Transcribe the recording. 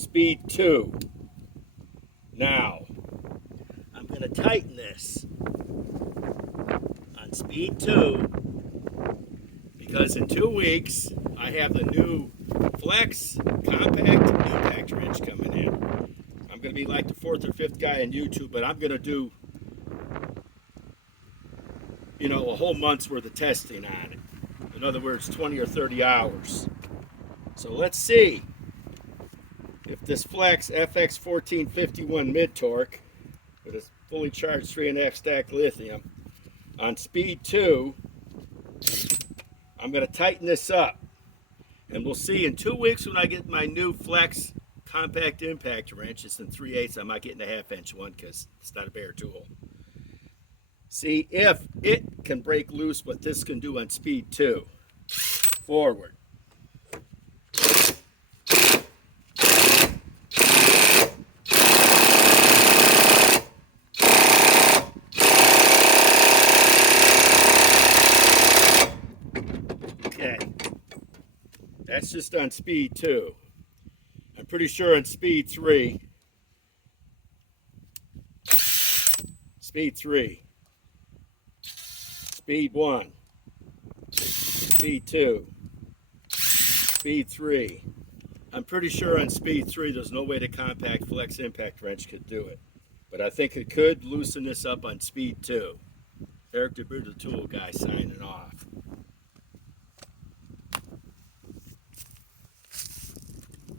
speed 2. Now, I'm going to tighten this on speed 2 because in 2 weeks I have the new Flex Compact Impact Wrench coming in. I'm going to be like the 4th or 5th guy on YouTube, but I'm going to do, a whole month's worth of testing on it. In other words, 20 or 30 hours. So let's see if this Flex FX1451 mid-torque with a fully charged 3.5 stack lithium on speed 2, I'm going to tighten this up. And we'll see in 2 weeks when I get my new Flex Compact Impact Wrench. It's in 3/8. I'm not getting a 1/2 inch one because it's not a bare tool. See if it can break loose what this can do on speed 2. Forward. Okay. That's just on speed 2. I'm pretty sure on speed 3. Speed 3. Speed 1. Speed 2. Speed 3. I'm pretty sure on speed 3 there's no way the compact Flex Impact Wrench could do it. But I think it could loosen this up on speed 2. Eric the Tool Guy signing off.